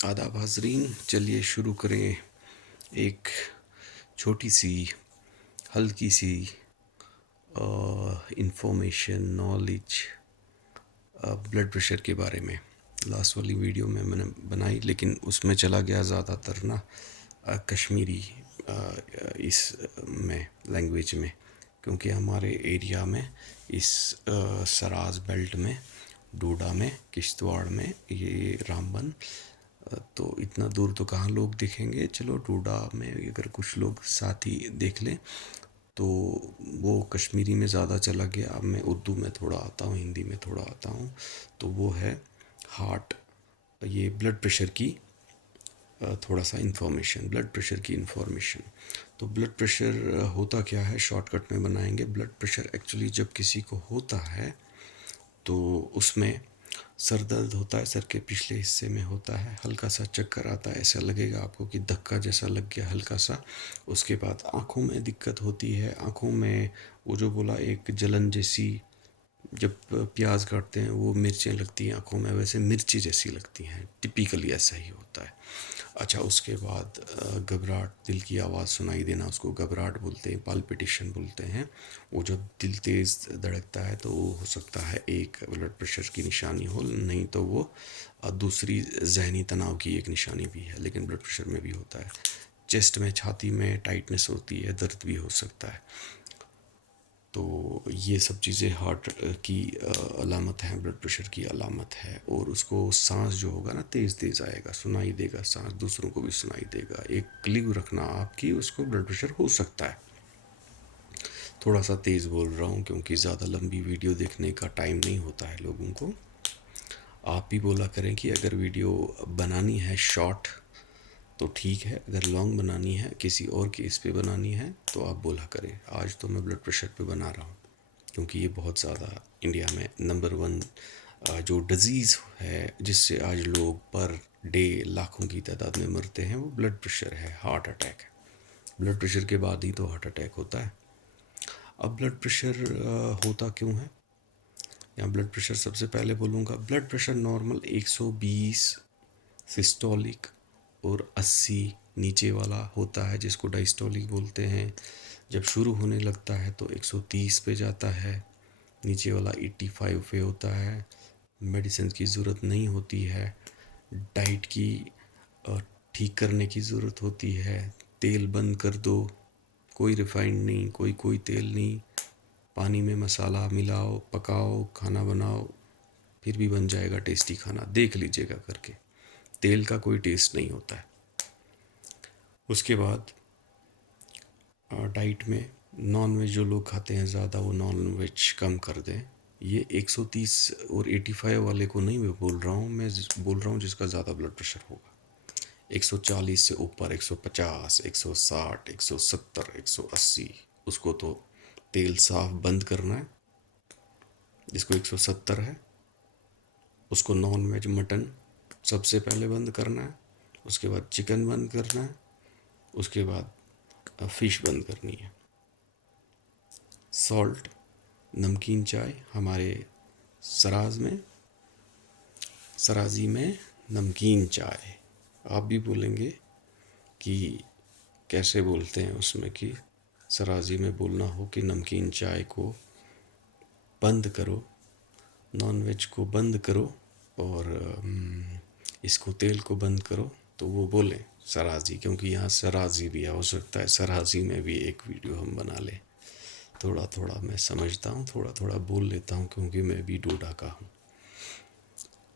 आदाब हाज़रीन, चलिए शुरू करें एक छोटी सी हल्की सी इंफॉर्मेशन नॉलेज ब्लड प्रेशर के बारे में। लास्ट वाली वीडियो में मैंने बनाई, लेकिन उसमें चला गया ज़्यादातर ना कश्मीरी इस में लैंग्वेज में, क्योंकि हमारे एरिया में इस सराज बेल्ट में, डोडा में, किश्तवाड़ में, ये रामबन, तो इतना दूर तो कहाँ लोग देखेंगे। चलो डोडा में अगर कुछ लोग साथ ही देख लें तो वो कश्मीरी में ज़्यादा चला गया। अब मैं उर्दू में थोड़ा आता हूँ, हिंदी में थोड़ा आता हूँ। तो वो है हार्ट, ये ब्लड प्रेशर की थोड़ा सा इन्फॉर्मेशन, ब्लड प्रेशर की इन्फॉर्मेशन। तो ब्लड प्रेशर होता क्या है, शॉर्टकट में बनाएंगे। ब्लड प्रेशर एक्चुअली जब किसी को होता है तो उसमें सर दर्द होता है, सर के पिछले हिस्से में होता है, हल्का सा चक्कर आता है, ऐसा लगेगा आपको कि धक्का जैसा लग गया हल्का सा। उसके बाद आँखों में दिक्कत होती है, आँखों में वो जो बोला एक जलन जैसी, जब प्याज काटते हैं वो मिर्चें लगती हैं आँखों में, वैसे मिर्ची जैसी लगती हैं, टिपिकली ऐसा ही होता है। अच्छा, उसके बाद घबराहट, दिल की आवाज़ सुनाई देना, उसको घबराहट बोलते हैं, पाल्पिटेशन बोलते हैं। वो जब दिल तेज़ धड़कता है तो वो हो सकता है एक ब्लड प्रेशर की निशानी हो, नहीं तो वो दूसरी जहनी तनाव की एक निशानी भी है, लेकिन ब्लड प्रेशर में भी होता है। चेस्ट में, छाती में टाइटनेस होती है, दर्द भी हो सकता है। तो ये सब चीज़ें हार्ट की अलामत हैं, ब्लड प्रेशर की अलामत है। और उसको सांस जो होगा ना तेज़ तेज़ आएगा, सुनाई देगा, सांस दूसरों को भी सुनाई देगा। एक क्ल्यू रखना आपकी, उसको ब्लड प्रेशर हो सकता है। थोड़ा सा तेज़ बोल रहा हूँ क्योंकि ज़्यादा लंबी वीडियो देखने का टाइम नहीं होता है लोगों को। आप भी बोला करें कि अगर वीडियो बनानी है शॉर्ट तो ठीक है, अगर लॉन्ग बनानी है, किसी और केस पे बनानी है, तो आप बोला करें। आज तो मैं ब्लड प्रेशर पे बना रहा हूँ क्योंकि ये बहुत ज़्यादा इंडिया में नंबर वन जो डिज़ीज़ है जिससे आज लोग पर डे लाखों की तादाद में मरते हैं, वो ब्लड प्रेशर है, हार्ट अटैक है। ब्लड प्रेशर के बाद ही तो हार्ट अटैक होता है। अब ब्लड प्रेशर होता क्यों है, या ब्लड प्रेशर सबसे पहले बोलूँगा। ब्लड प्रेशर नॉर्मल 120 सिस्टोलिक और 80 नीचे वाला होता है, जिसको डायस्टोलिक बोलते हैं। जब शुरू होने लगता है तो 130 पे जाता है, नीचे वाला 85 पे होता है। मेडिसिन की ज़रूरत नहीं होती है, डाइट की ठीक करने की ज़रूरत होती है। तेल बंद कर दो, कोई रिफाइंड नहीं, कोई तेल नहीं। पानी में मसाला मिलाओ, पकाओ, खाना बनाओ, फिर भी बन जाएगा टेस्टी खाना, देख लीजिएगा करके। तेल का कोई टेस्ट नहीं होता है। उसके बाद डाइट में नॉन वेज जो लोग खाते हैं ज़्यादा, वो नॉन वेज कम कर दें। ये 130 और 85 वाले को नहीं मैं बोल रहा हूँ, मैं बोल रहा हूँ जिसका ज़्यादा ब्लड प्रेशर होगा। 140 से ऊपर, 150, 160, 170, 180, उसको तो तेल साफ बंद करना है। जिसको 170 है उसको नॉन वेज मटन सबसे पहले बंद करना है, उसके बाद चिकन बंद करना है, उसके बाद फ़िश बंद करनी है। सॉल्ट, नमकीन चाय, हमारे सराज में, सराजी में नमकीन चाय। आप भी बोलेंगे कि कैसे बोलते हैं उसमें, कि सराजी में बोलना हो कि नमकीन चाय को बंद करो, नॉन वेज को बंद करो, और इसको तेल को बंद करो, तो वो बोलें सराजी, क्योंकि यहाँ सराजी भी है। हो सकता है सराजी में भी एक वीडियो हम बना लें। थोड़ा थोड़ा मैं समझता हूँ, थोड़ा थोड़ा बोल लेता हूँ, क्योंकि मैं भी डोडा का हूँ।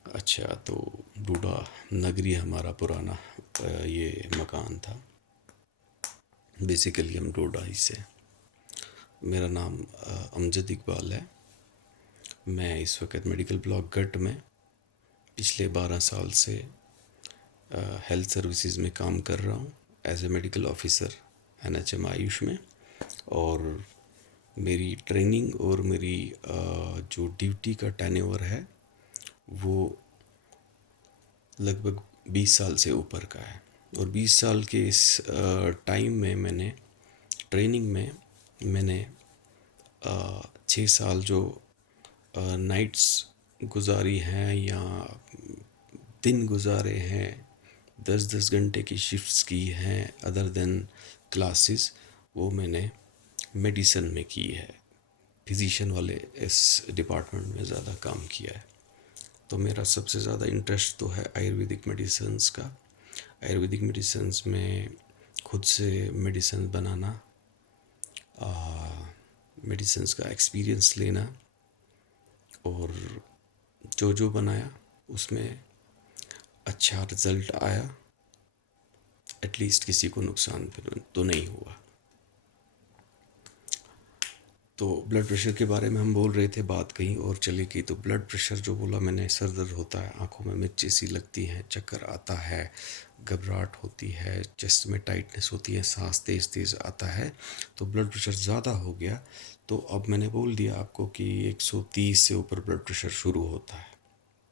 अच्छा, तो डोडा नगरी हमारा पुराना ये मकान था। बेसिकली हम डोडा ही से। मेरा नाम अमजद इकबाल है। मैं इस वक्त मेडिकल ब्लॉक गट में पिछले 12 साल से हेल्थ सर्विसेज में काम कर रहा हूँ as a medical officer NHM AYUSH में। और मेरी ट्रेनिंग और मेरी जो ड्यूटी का टेन्योर है वो लगभग 20 साल से ऊपर का है। और 20 साल के इस टाइम में मैंने ट्रेनिंग में मैंने 6 साल जो नाइट्स गुजारी हैं या दिन गुजारे हैं 10-10 घंटे की शिफ्ट्स की हैं अदर देन क्लासेस, वो मैंने मेडिसन में की है। फिजिशियन वाले इस डिपार्टमेंट में ज़्यादा काम किया है। तो मेरा सबसे ज़्यादा इंटरेस्ट तो है आयुर्वेदिक मेडिसिन्स का। आयुर्वेदिक मेडिसिन्स में खुद से मेडिसिन बनाना, मेडिसिन्स का एक्सपीरियंस लेना, और जो जो बनाया उसमें अच्छा रिज़ल्ट आया, एटलीस्ट किसी को नुकसान फिर तो नहीं हुआ। तो ब्लड प्रेशर के बारे में हम बोल रहे थे, बात कहीं और चली गई। तो ब्लड प्रेशर जो बोला मैंने, सर दर्द होता है, आंखों में मिर्ची सी लगती हैं, चक्कर आता है, घबराहट होती है, चेस्ट में टाइटनेस होती है, सांस तेज़ तेज़ आता है। तो ब्लड प्रेशर ज़्यादा हो गया। तो अब मैंने बोल दिया आपको कि 130 से ऊपर ब्लड प्रेशर शुरू होता है,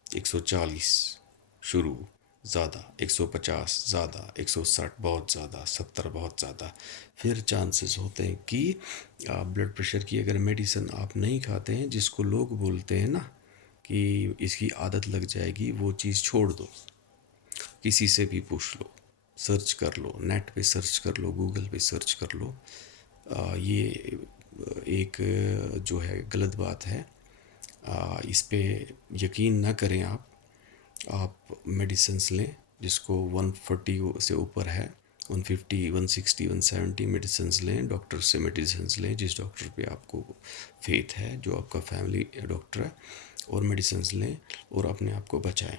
140 शुरू, ज़्यादा 150 ज़्यादा, 160 बहुत ज़्यादा, 70 बहुत ज़्यादा। फिर चांसेस होते हैं कि ब्लड प्रेशर की अगर मेडिसिन आप नहीं खाते हैं, जिसको लोग बोलते हैं ना कि इसकी आदत लग जाएगी, वो चीज़ छोड़ दो। किसी से भी पूछ लो, सर्च कर लो, नेट पे सर्च कर लो, गूगल पे सर्च कर लो। ये एक जो है गलत बात है। इस पे यकीन ना करें आप मेडिसिन्स लें जिसको 140 से ऊपर है, 150, 160, 170 मेडिसिन्स लें, डॉक्टर से मेडिसिन्स लें जिस डॉक्टर पे आपको फेथ है, जो आपका फैमिली डॉक्टर है, और मेडिसिन्स लें और अपने आप को बचाएं।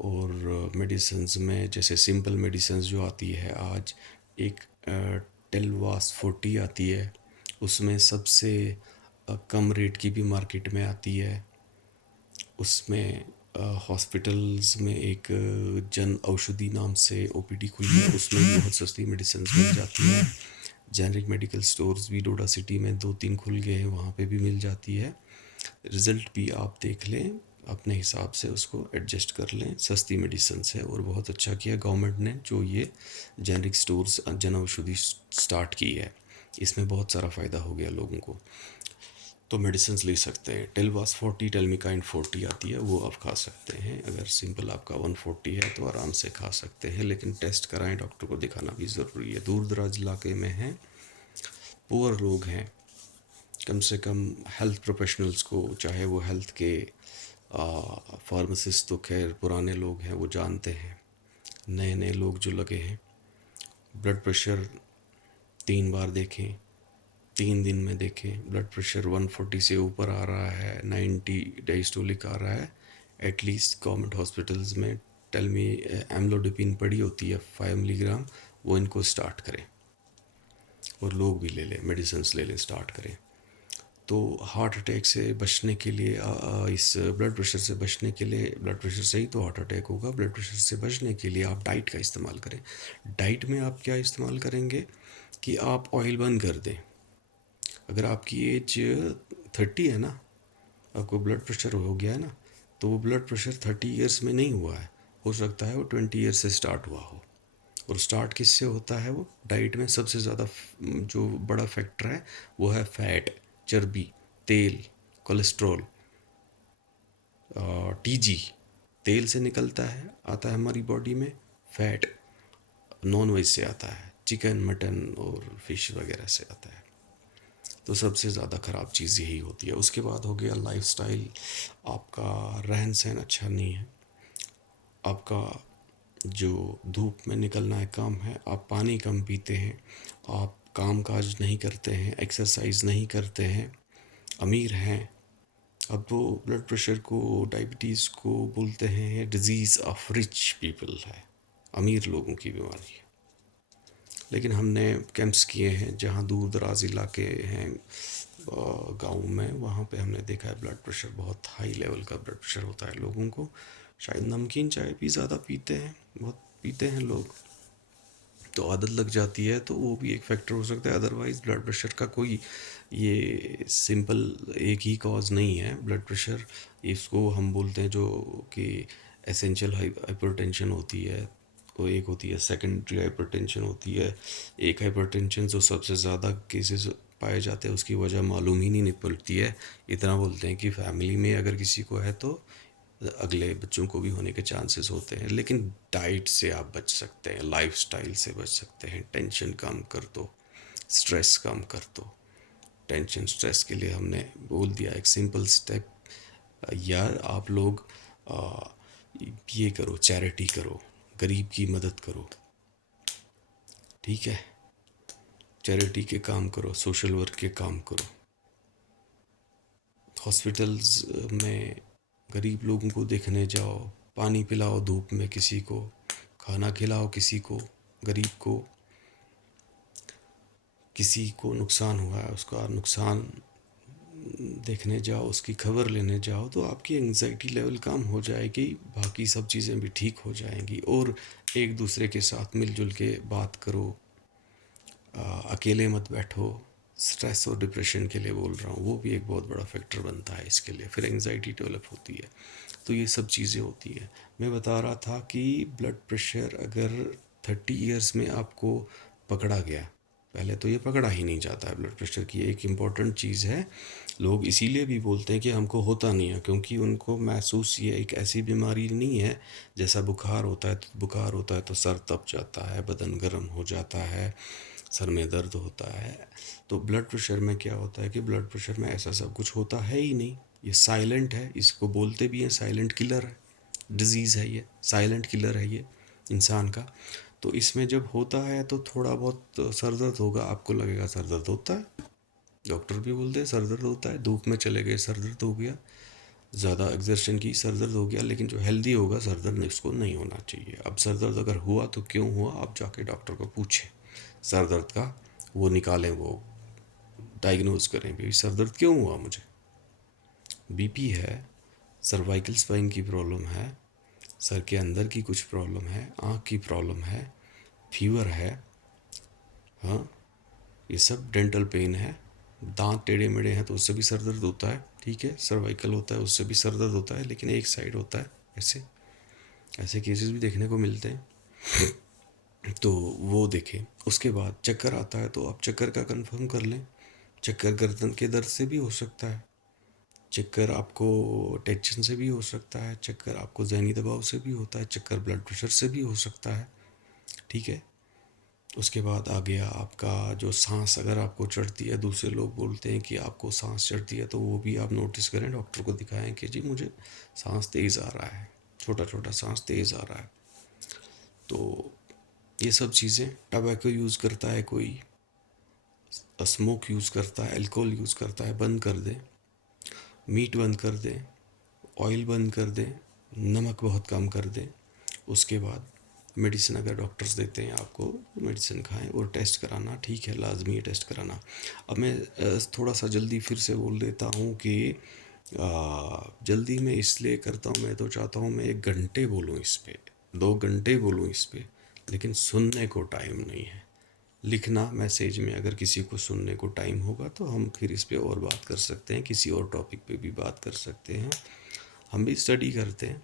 और मेडिसिन्स में जैसे सिंपल मेडिसिन्स जो आती है आज, एक टेलवास 40 आती है, उसमें सबसे कम रेट की भी मार्केट में आती है। उसमें हॉस्पिटल्स में एक जन औषधि नाम से ओपीडी खुली है, उसमें भी बहुत सस्ती मेडिसिन मिल जाती है। जेनरिक मेडिकल स्टोर्स भी डोडा सिटी में 2-3 खुल गए हैं, वहाँ पे भी मिल जाती है। रिज़ल्ट भी आप देख लें, अपने हिसाब से उसको एडजस्ट कर लें। सस्ती मेडिसिन है और बहुत अच्छा किया गवर्नमेंट ने जो ये generic stores Jan Aushadhi start की है। इसमें बहुत सारा फ़ायदा हो गया लोगों को। तो मेडिसिन ले सकते हैं। टेलवास 40, टेलमिकाइन 40 आती है, वो आप खा सकते हैं। अगर सिंपल आपका 140 है तो आराम से खा सकते हैं, लेकिन टेस्ट कराएं, डॉक्टर को दिखाना भी ज़रूरी है। दूर दराज इलाके में हैं, पुअर लोग हैं, कम से कम हेल्थ प्रोफेशनल्स को, चाहे वो हेल्थ के फार्मासिस्ट तो खैर पुराने लोग हैं, वो जानते हैं। नए नए लोग जो लगे हैं, ब्लड प्रेशर 3 बार देखें, 3 दिन में देखें। ब्लड प्रेशर 140 से ऊपर आ रहा है, 90 डायस्टोलिक आ रहा है, एटलीस्ट गवर्नमेंट हॉस्पिटल्स में टेलमी एम्लोडिपिन पड़ी होती है 5 मिलीग्राम, वो इनको स्टार्ट करें, और लोग भी ले लें, मेडिसिन ले लें, स्टार्ट करें। तो हार्ट अटैक से बचने के लिए, इस ब्लड प्रेशर से बचने के लिए, ब्लड प्रेशर से ही तो हार्ट अटैक होगा, ब्लड प्रेशर से बचने के लिए आप डाइट का इस्तेमाल करें। डाइट में आप क्या इस्तेमाल करेंगे कि आप ऑयल बंद कर दें। अगर आपकी एज 30 है ना, आपको ब्लड प्रेशर हो गया है ना, तो वो ब्लड प्रेशर 30 ईयर्स में नहीं हुआ है, हो सकता है वो 20 ईयर्स से स्टार्ट हुआ हो। और स्टार्ट किससे होता है? वो डाइट में सबसे ज़्यादा जो बड़ा फैक्टर है वो है फैट, चर्बी, तेल, कोलेस्ट्रॉल, टीजी। तेल से निकलता है, आता है हमारी बॉडी में। फैट नॉन वेज से आता है, चिकन, मटन और फिश वगैरह से आता है। तो सबसे ज़्यादा ख़राब चीज़ यही होती है। उसके बाद हो गया लाइफस्टाइल, आपका रहन सहन अच्छा नहीं है, आपका जो धूप में निकलना है कम है, आप पानी कम पीते हैं, आप काम काज नहीं करते हैं, एक्सरसाइज नहीं करते हैं, अमीर हैं। अब वो ब्लड प्रेशर को, डायबिटीज़ को बोलते हैं डिजीज़ ऑफ रिच पीपल है, अमीर लोगों की बीमारी है। लेकिन हमने कैंप्स किए हैं जहाँ दूर दराज इलाके हैं, गाँव में, वहाँ पे हमने देखा है ब्लड प्रेशर, बहुत हाई लेवल का ब्लड प्रेशर होता है लोगों को। शायद नमकीन चाय भी ज़्यादा पीते हैं, बहुत पीते हैं लोग, तो आदत लग जाती है, तो वो भी एक फैक्टर हो सकता है। अदरवाइज़ ब्लड प्रेशर का कोई ये सिंपल एक ही कॉज नहीं है ब्लड प्रेशर। इसको हम बोलते हैं जो कि एसेंशियल हाइपरटेंशन होती है, वो एक होती है सेकेंडरी हाइपरटेंशन होती है। एक हाइपरटेंशन जो सबसे ज़्यादा केसेस पाए जाते हैं, उसकी वजह मालूम ही नहीं पड़ती है। इतना बोलते हैं कि फैमिली में अगर किसी को है तो अगले बच्चों को भी होने के चांसेस होते हैं। लेकिन डाइट से आप बच सकते हैं, लाइफस्टाइल से बच सकते हैं। टेंशन कम कर दो, स्ट्रेस कम कर दो। टेंशन स्ट्रेस के लिए हमने बोल दिया एक सिंपल स्टेप, यार आप लोग आ, ये करो, चैरिटी करो, गरीब की मदद करो, ठीक है। चैरिटी के काम करो, सोशल वर्क के काम करो, हॉस्पिटल्स में गरीब लोगों को देखने जाओ, पानी पिलाओ धूप में किसी को, खाना खिलाओ किसी को, गरीब को। किसी को नुकसान हुआ है, उसका नुकसान देखने जाओ, उसकी खबर लेने जाओ, तो आपकी एंजाइटी लेवल कम हो जाएगी, बाकी सब चीज़ें भी ठीक हो जाएंगी। और एक दूसरे के साथ मिलजुल के बात करो, अकेले मत बैठो। स्ट्रेस और डिप्रेशन के लिए बोल रहा हूँ, वो भी एक बहुत बड़ा फैक्टर बनता है इसके लिए, फिर एंजाइटी डेवलप होती है। तो ये सब चीज़ें होती है। मैं बता रहा था कि ब्लड प्रेशर अगर 30 ईयर्स में आपको पकड़ा गया, पहले तो ये पकड़ा ही नहीं जाता है। ब्लड प्रेशर की एक इम्पॉर्टेंट चीज़ है, लोग इसीलिए भी बोलते हैं कि हमको होता नहीं है, क्योंकि उनको महसूस, ये एक ऐसी बीमारी नहीं है जैसा बुखार होता है। तो बुखार होता है तो सर तप जाता है, बदन गर्म हो जाता है, सर में दर्द होता है। तो ब्लड प्रेशर में क्या होता है कि ब्लड प्रेशर में ऐसा सब कुछ होता है ही नहीं। ये साइलेंट है, इसको बोलते भी हैं साइलेंट किलर है, डिजीज़ है ये, साइलेंट किलर है ये इंसान का। तो इसमें जब होता है तो थोड़ा बहुत सर दर्द होगा, आपको लगेगा सर दर्द होता है, डॉक्टर भी बोलते हैं सर दर्द होता है, धूप में चले गए सर दर्द हो गया, ज़्यादा एक्सर्शन की सर दर्द हो गया। लेकिन जो हेल्दी होगा सर दर्द इसको नहीं होना चाहिए। अब सर दर्द अगर हुआ तो क्यों हुआ, आप जाके डॉक्टर को पूछें, सर दर्द का वो निकालें, वो डायग्नोज करें भाई सर दर्द क्यों हुआ मुझे। बीपी है, सर्वाइकल स्पाइन की प्रॉब्लम है, सर के अंदर की कुछ प्रॉब्लम है, आँख की प्रॉब्लम है, फीवर है, हाँ, ये सब डेंटल पेन है, दांत टेढ़े मेढ़े हैं तो उससे भी सर दर्द होता है, ठीक है। सर्वाइकल होता है उससे भी सर दर्द होता है, लेकिन एक साइड होता है। ऐसे ऐसे केसेस भी देखने को मिलते हैं। तो वो देखें। उसके बाद चक्कर आता है तो आप चक्कर का कंफर्म कर लें। चक्कर गर्दन के दर्द से भी हो सकता है, चक्कर आपको टेंशन से भी हो सकता है, चक्कर आपको जहनी दबाव से भी होता है, चक्कर ब्लड प्रेशर से भी हो सकता है, ठीक है। उसके बाद आ गया आपका जो सांस अगर आपको चढ़ती है, दूसरे लोग बोलते हैं कि आपको सांस चढ़ती है, तो वो भी आप नोटिस करें, डॉक्टर को दिखाएं कि जी मुझे सांस तेज़ आ रहा है, छोटा छोटा सांस तेज़ आ रहा है। तो ये सब चीज़ें, टबैको यूज़ करता है कोई, स्मोक यूज़ करता है, अल्कोहल यूज़ करता है, बंद कर दें। मीट बंद कर दें, ऑयल बंद कर दें, नमक बहुत कम कर दें। उसके बाद मेडिसिन अगर डॉक्टर्स देते हैं आपको, मेडिसिन खाएं और टेस्ट कराना, ठीक है, लाजमी है टेस्ट कराना। अब मैं थोड़ा सा जल्दी फिर से बोल देता हूँ कि जल्दी मैं इसलिए करता हूँ, मैं तो चाहता हूँ मैं 1 घंटे बोलूँ इस पे, 2 घंटे बोलूँ इस पे, लेकिन सुनने को टाइम नहीं है। लिखना मैसेज में, अगर किसी को सुनने को टाइम होगा तो हम फिर इस पे और बात कर सकते हैं, किसी और टॉपिक पे भी बात कर सकते हैं। हम भी स्टडी करते हैं,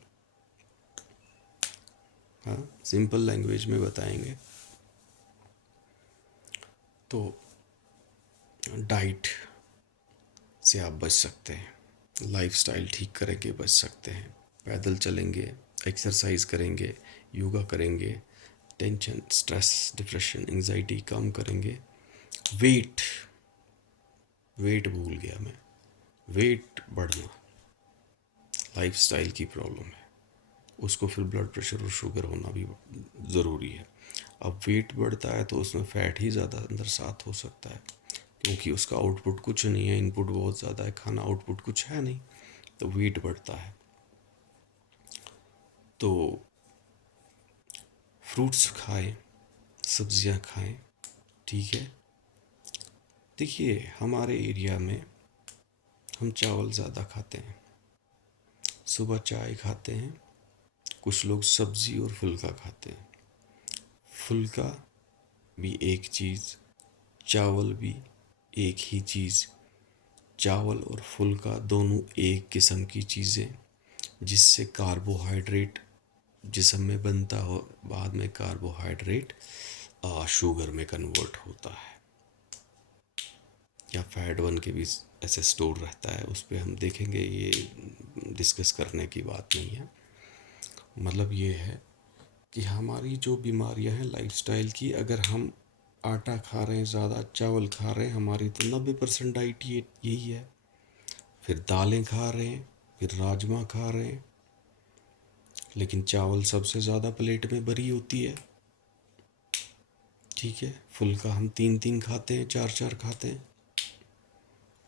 हाँ, सिंपल लैंग्वेज में बताएंगे। तो डाइट से आप बच सकते हैं, लाइफस्टाइल ठीक करेंगे बच सकते हैं, पैदल चलेंगे, एक्सरसाइज करेंगे, योगा करेंगे, टेंशन स्ट्रेस डिप्रेशन एंजाइटी कम करेंगे। वेट वेट भूल गया मैं, वेट बढ़ना लाइफस्टाइल की प्रॉब्लम है, उसको फिर ब्लड प्रेशर और शुगर होना भी ज़रूरी है। अब वेट बढ़ता है तो उसमें फ़ैट ही ज़्यादा अंदर साथ हो सकता है, क्योंकि उसका आउटपुट कुछ नहीं है, इनपुट बहुत ज़्यादा है, खाना आउटपुट कुछ है नहीं, तो वेट बढ़ता है। तो फ्रूट्स खाएं, सब्जियां खाएं, ठीक है। देखिए हमारे एरिया में हम चावल ज़्यादा खाते हैं, सुबह चाय खाते हैं, कुछ लोग सब्ज़ी और फुल्का खाते हैं। फुल्का भी एक चीज़, चावल भी एक ही चीज़। चावल और फुल्का दोनों एक किस्म की चीज़ें, जिससे कार्बोहाइड्रेट जिस्म में बनता हो, बाद में कार्बोहाइड्रेट शुगर में कन्वर्ट होता है, या फैट बन के भी ऐसे स्टोर रहता है, उस पे हम देखेंगे, ये डिस्कस करने की बात नहीं है। मतलब ये है कि हमारी जो बीमारियां हैं लाइफस्टाइल की, अगर हम आटा खा रहे हैं, ज़्यादा चावल खा रहे हैं, हमारी तो 90% डाइट यही है। फिर दालें खा रहे हैं, फिर राजमा खा रहे हैं, लेकिन चावल सबसे ज़्यादा प्लेट में भरी होती है। ठीक है, फुल्का हम 3-3 खाते हैं, 4-4 खाते हैं।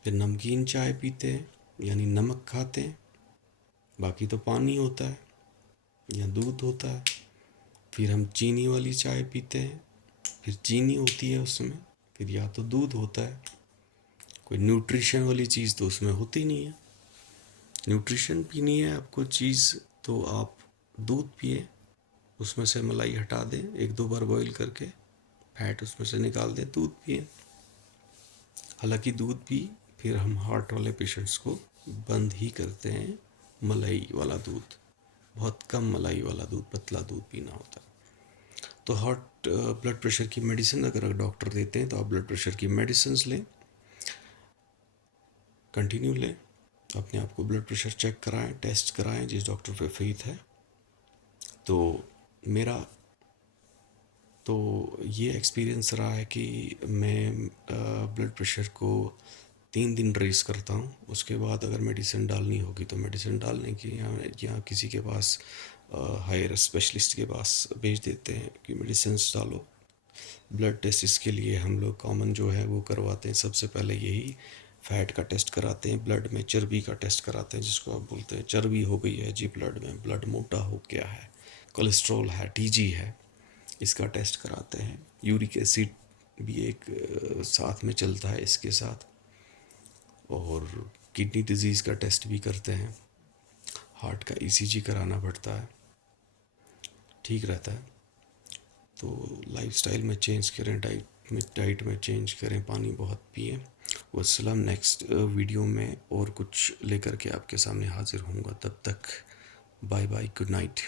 फिर नमकीन चाय पीते हैं, यानी नमक खाते हैं, बाकी तो पानी होता है या दूध होता है। फिर हम चीनी वाली चाय पीते हैं, फिर चीनी होती है उसमें, फिर या तो दूध होता है। कोई न्यूट्रिशन वाली चीज़ तो उसमें होती नहीं है। न्यूट्रिशन पीनी है आपको चीज़, तो आप दूध पिए, उसमें से मलाई हटा दें, 1-2 बार बॉईल करके फैट उसमें से निकाल दें, दूध पिए। हालांकि दूध भी फिर हम हार्ट वाले पेशेंट्स को बंद ही करते हैं, मलाई वाला दूध, बहुत कम मलाई वाला दूध, पतला दूध पीना होता है। तो हार्ट ब्लड प्रेशर की मेडिसिन अगर डॉक्टर देते हैं तो आप ब्लड प्रेशर की मेडिसिन लें, कंटिन्यू लें, अपने आप को ब्लड प्रेशर चेक कराएं, टेस्ट कराएं, जिस डॉक्टर पे फेथ है। तो मेरा तो ये एक्सपीरियंस रहा है कि मैं ब्लड प्रेशर को 3 दिन रेस करता हूँ, उसके बाद अगर मेडिसिन डालनी होगी तो मेडिसिन डालने की, या किसी के पास हायर स्पेशलिस्ट के पास भेज देते हैं कि मेडिसिन डालो। ब्लड टेस्ट इसके लिए हम लोग कॉमन जो है वो करवाते हैं, सबसे पहले यही फैट का टेस्ट कराते हैं, ब्लड में चर्बी का टेस्ट कराते हैं, जिसको आप बोलते हैं चर्बी हो गई है जी ब्लड में, ब्लड मोटा हो गया है, कोलेस्ट्रॉल है, टीजी है, इसका टेस्ट कराते हैं। यूरिक एसिड भी एक साथ में चलता है इसके साथ, और किडनी डिजीज़ का टेस्ट भी करते हैं, हार्ट का ईसीजी कराना पड़ता है, ठीक रहता है। तो लाइफस्टाइल में चेंज करें, डाइट में चेंज करें, पानी बहुत पिएं। वस्सलाम, नेक्स्ट वीडियो में और कुछ लेकर के आपके सामने हाजिर होऊंगा, तब तक बाय बाय, गुड नाइट।